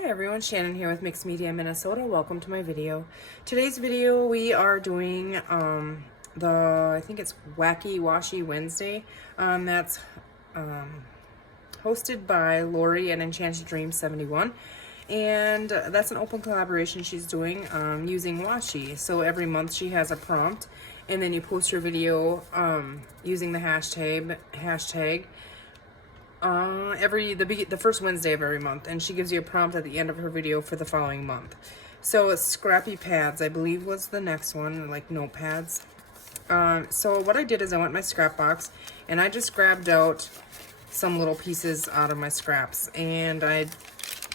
Hi everyone, Shannon here with Mixed Media Minnesota. Welcome to my video. Today's video we are doing I think it's Wacky Washi Wednesday. That's hosted by Lorie and Enchanted Dream 71. And that's an open collaboration she's doing using washi. So every month she has a prompt and then you post your video using the hashtag the first Wednesday of every month, and she gives you a prompt at the end of her video for the following month. So it's Scrappy pads, I believe was the next one, like notepads. So what I did is I went in my scrap box and I just grabbed out some little pieces out of my scraps and I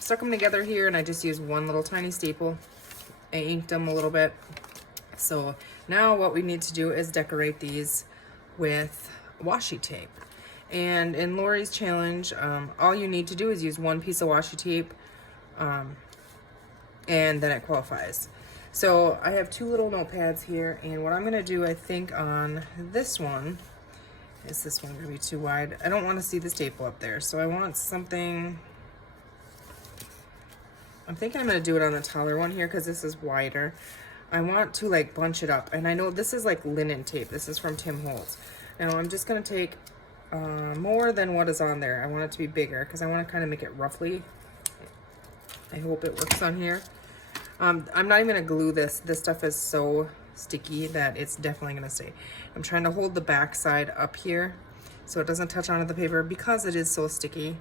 stuck them together here, and I just used one little tiny staple. I inked them a little bit. So now what we need to do is decorate these with washi tape. And in Lorie's challenge, all you need to do is use one piece of washi tape, and then it qualifies. So I have two little notepads here, and what I'm going to do, I think, on this one, is this one going to be too wide? I don't want to see the staple up there, so I want something... I'm thinking I'm going to do it on the taller one here because this is wider. I want to like bunch it up, and I know this is like linen tape. This is from Tim Holtz. Now I'm just going to take more than what is on there. I want it to be bigger because I want to kind of make it roughly. I hope it works on here. I'm not even going to glue this. This stuff is so sticky that it's definitely going to stay. I'm trying to hold the back side up here so it doesn't touch onto the paper because it is so sticky.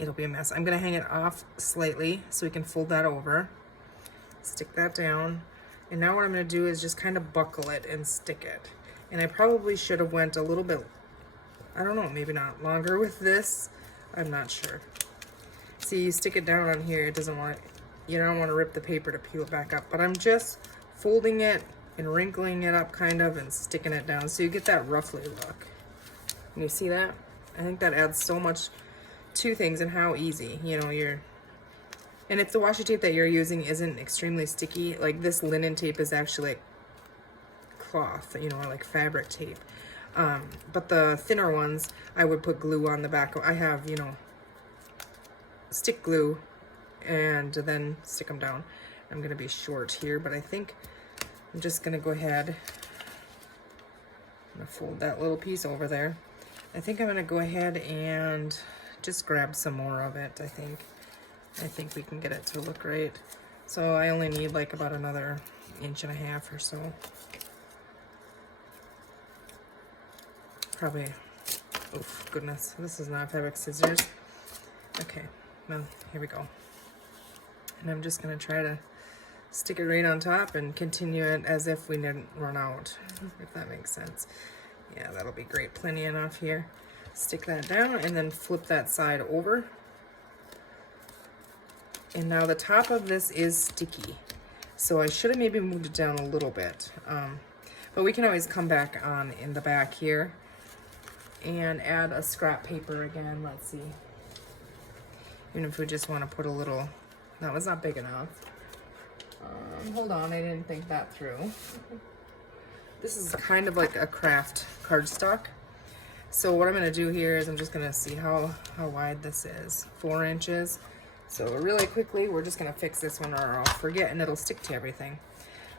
It'll be a mess. I'm going to hang it off slightly so we can fold that over. Stick that down. And now what I'm going to do is just kind of buckle it and stick it. And I probably should have went a little bit, I don't know, maybe not longer with this. I'm not sure. See, you stick it down on here. It doesn't want, you don't want to rip the paper to peel it back up. But I'm just folding it and wrinkling it up kind of and sticking it down so you get that roughly look. Can you see that? I think that adds so much to things and how easy, you know, and if the washi tape that you're using isn't extremely sticky, like this linen tape is actually like cloth, you know, or like fabric tape. But the thinner ones, I would put glue on the back. I have, you know, stick glue and then stick them down. I'm going to be short here, but I think I'm just going to go ahead. I'm going to fold that little piece over there. I think I'm going to go ahead and just grab some more of it. I think we can get it to look great. So I only need like about another 1.5 inches or so. Probably, oh goodness, this is not fabric scissors. Okay, well, here we go. And I'm just gonna try to stick it right on top and continue it as if we didn't run out, if that makes sense. Yeah, that'll be great, plenty enough here. Stick that down and then flip that side over. And now the top of this is sticky. So I should have maybe moved it down a little bit. But we can always come back on in the back here and add a scrap paper again. Let's see. Even if we just want to put a little, that was not big enough. Hold on, I didn't think that through. This is kind of like a craft cardstock. So what I'm going to do here is I'm just going to see how wide this is. 4 inches. So really quickly, we're just going to fix this one or I'll forget and it'll stick to everything.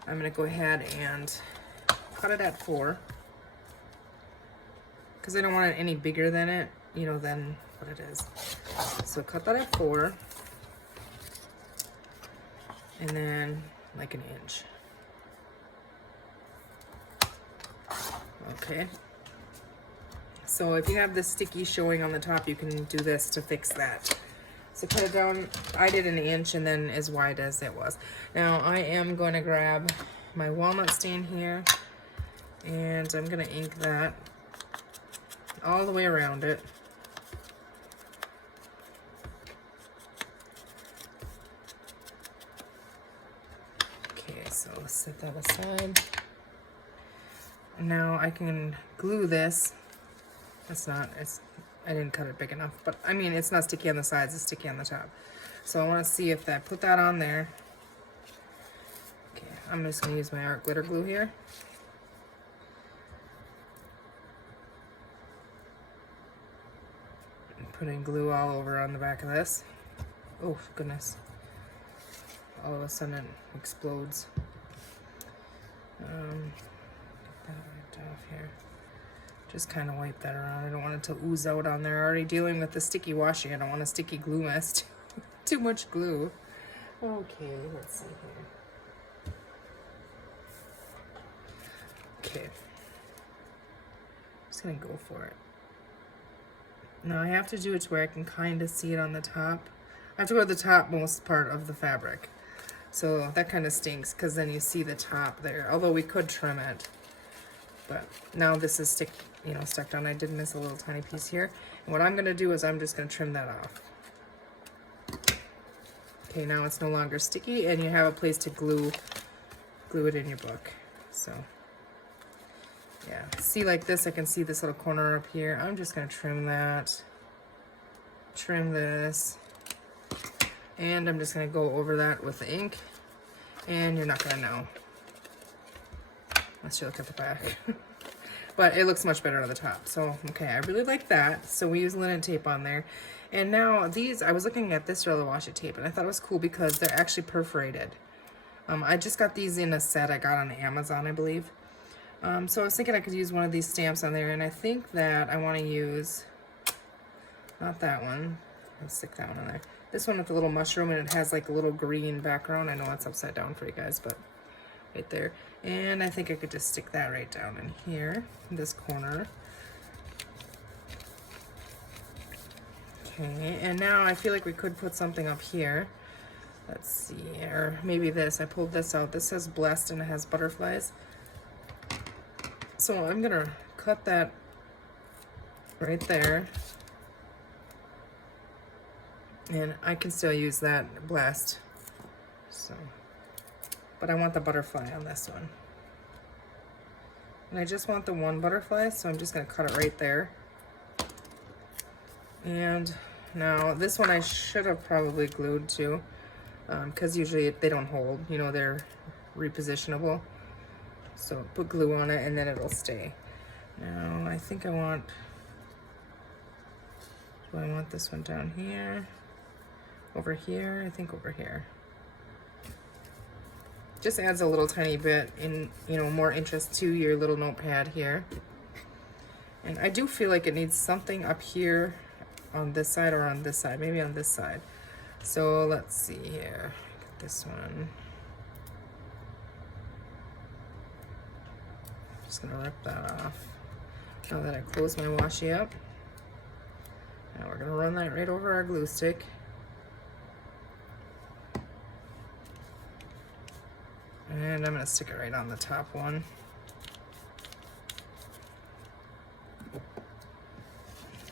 I'm going to go ahead and cut it at 4. Because I don't want it any bigger than it, you know, than what it is. So cut that at 4. And then like 1 inch. Okay. So if you have this sticky showing on the top, you can do this to fix that. So cut it down. I did 1 inch and then as wide as it was. Now I am going to grab my walnut stain here and I'm going to ink that all the way around it. Okay, so let's set that aside. Now I can glue this. I didn't cut it big enough, but I mean, it's not sticky on the sides, it's sticky on the top. So I want to see if put that on there. Okay, I'm just going to use my art glitter glue here. Putting glue all over on the back of this. Oh, goodness. All of a sudden it explodes. Get that wiped off here. Just kind of wipe that around. I don't want it to ooze out on there. Already dealing with the sticky washi. I don't want a sticky glue mess. Too much glue. Okay, let's see here. Okay. Just gonna go for it. Now I have to do it to where I can kind of see it on the top. I have to go to the topmost part of the fabric. So that kind of stinks because then you see the top there. Although we could trim it. But now this is stuck down. I did miss a little tiny piece here. And what I'm gonna do is I'm just gonna trim that off. Okay, now it's no longer sticky and you have a place to glue it in your book. So yeah, see, like this, I can see this little corner up here. I'm just gonna trim that, trim this, and I'm just gonna go over that with the ink, and you're not gonna know unless you look at the back. But it looks much better on the top. So, okay, I really like that. So we use linen tape on there. And now these, I was looking at this roll of washi tape, and I thought it was cool because they're actually perforated. I just got these in a set I got on Amazon, I believe. So I was thinking I could use one of these stamps on there, and I think that I want to use, not that one, let's stick that one on there. This one with the little mushroom, and it has like a little green background. I know it's upside down for you guys, but right there. And I think I could just stick that right down in here, in this corner. Okay, and now I feel like we could put something up here. Let's see, or maybe this. I pulled this out. This says blessed and it has butterflies. So I'm gonna cut that right there. And I can still use that blessed. So, but I want the butterfly on this one. And I just want the one butterfly, so I'm just gonna cut it right there. And now this one I should have probably glued to, because usually they don't hold, you know, they're repositionable. So put glue on it and then it'll stay. Now I think I want, do I want this one down here? Over here? I think over here. Just adds a little tiny bit in, you know, more interest to your little notepad here. And I do feel like it needs something up here on this side or on this side, maybe on this side. So let's see here, get this one. Just gonna rip that off. Now that I close my washi up, now we're gonna run that right over our glue stick. And I'm gonna stick it right on the top one.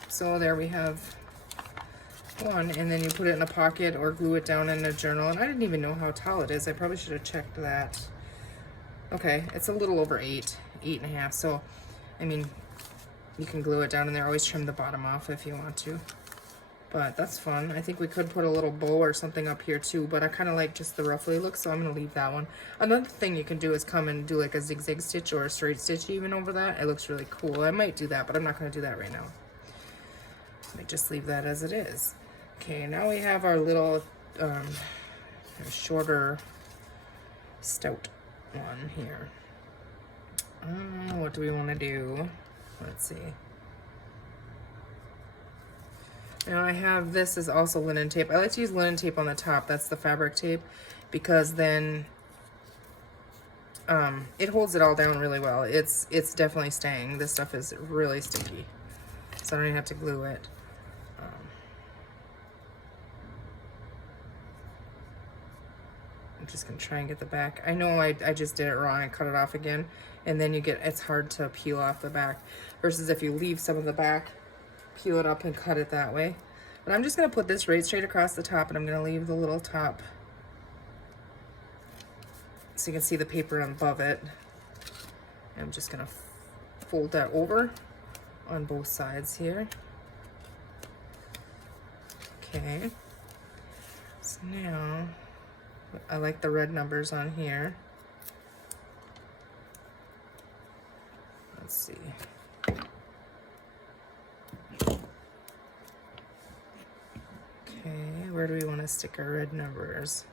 So there we have one, and then you put it in a pocket or glue it down in a journal. And I didn't even know how tall it is. I probably should have checked that. Okay, it's a little over 8.5. So, I mean, you can glue it down in there. Always trim the bottom off if you want to. But that's fun. I think we could put a little bow or something up here too, but I kind of like just the ruffly look, so I'm going to leave that one. Another thing you can do is come and do like a zigzag stitch or a straight stitch even over that. It looks really cool. I might do that, but I'm not going to do that right now. I might just leave that as it is. Okay, now we have our little shorter stout one here. What do we want to do? Let's see. Now I have, this is also linen tape. I like to use linen tape on the top. That's the fabric tape, because then it holds it all down really well. It's definitely staying. This stuff is really sticky, so I don't even have to glue it. I'm just gonna try and get the back. I know I just did it wrong. I cut it off again, and then you get, it's hard to peel off the back, versus if you leave some of the back, peel it up and cut it that way. But I'm just gonna put this right straight across the top, and I'm gonna leave the little top so you can see the paper above it. I'm just gonna fold that over on both sides here. Okay, so now I like the red numbers on here. Let's see. Okay, where do we want to stick our red numbers?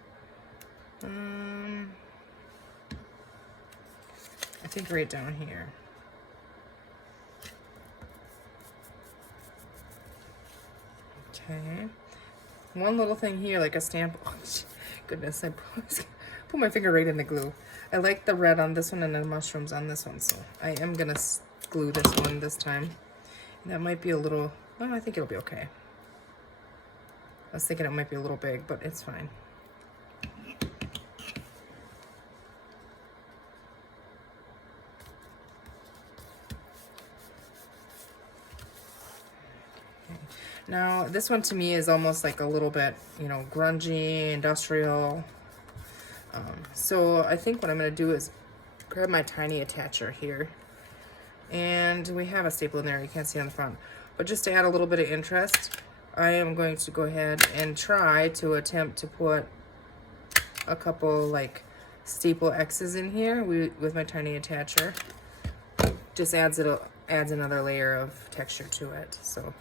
I think right down here. Okay. One little thing here, like a stamp. Oh, goodness, I put my finger right in the glue. I like the red on this one and the mushrooms on this one, so I am gonna glue this one this time. And that might be a little, well, I think it'll be okay. I was thinking it might be a little big, but it's fine. Now, this one to me is almost like a little bit, you know, grungy, industrial. So I think what I'm going to do is grab my tiny attacher here. And we have a staple in there, you can't see on the front. But just to add a little bit of interest, I am going to go ahead and try to attempt to put a couple like staple X's in here with my tiny attacher. Just adds another layer of texture to it. So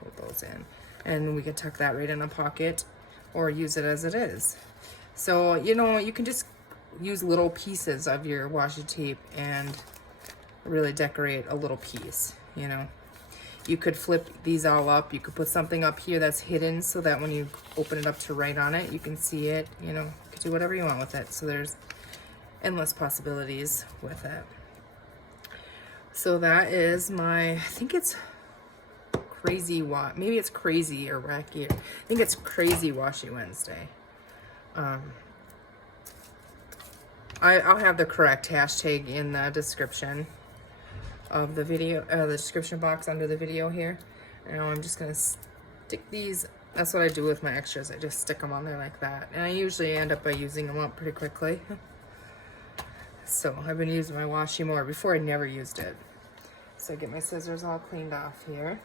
put those in, and we can tuck that right in a pocket or use it as it is. So, you know, you can just use little pieces of your washi tape and really decorate a little piece, you know. You could flip these all up. You could put something up here that's hidden so that when you open it up to write on it, you can see it, you know. You could do whatever you want with it. So there's endless possibilities with it. So that is my, I think it's crazy, maybe it's crazy or wacky. I think it's Crazy Washi Wednesday. I'll have the correct hashtag in the description of the video, the description box under the video here. Now I'm just gonna stick these. That's what I do with my extras. I just stick them on there like that, and I usually end up by using them up pretty quickly. So I've been using my washi more. Before I never used it. So I get my scissors all cleaned off here.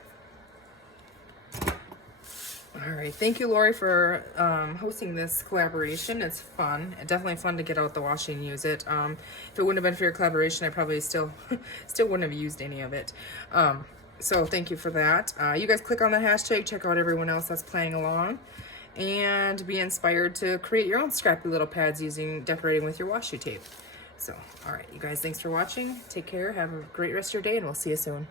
All right, thank you, Lorie, for hosting this collaboration. It's fun, definitely fun to get out the washi and use it. If it wouldn't have been for your collaboration, I probably still wouldn't have used any of it. So thank you for that. You guys click on the hashtag, check out everyone else that's playing along, and be inspired to create your own scrappy little pads decorating with your washi tape. So, all right, you guys, thanks for watching. Take care, have a great rest of your day, and we'll see you soon.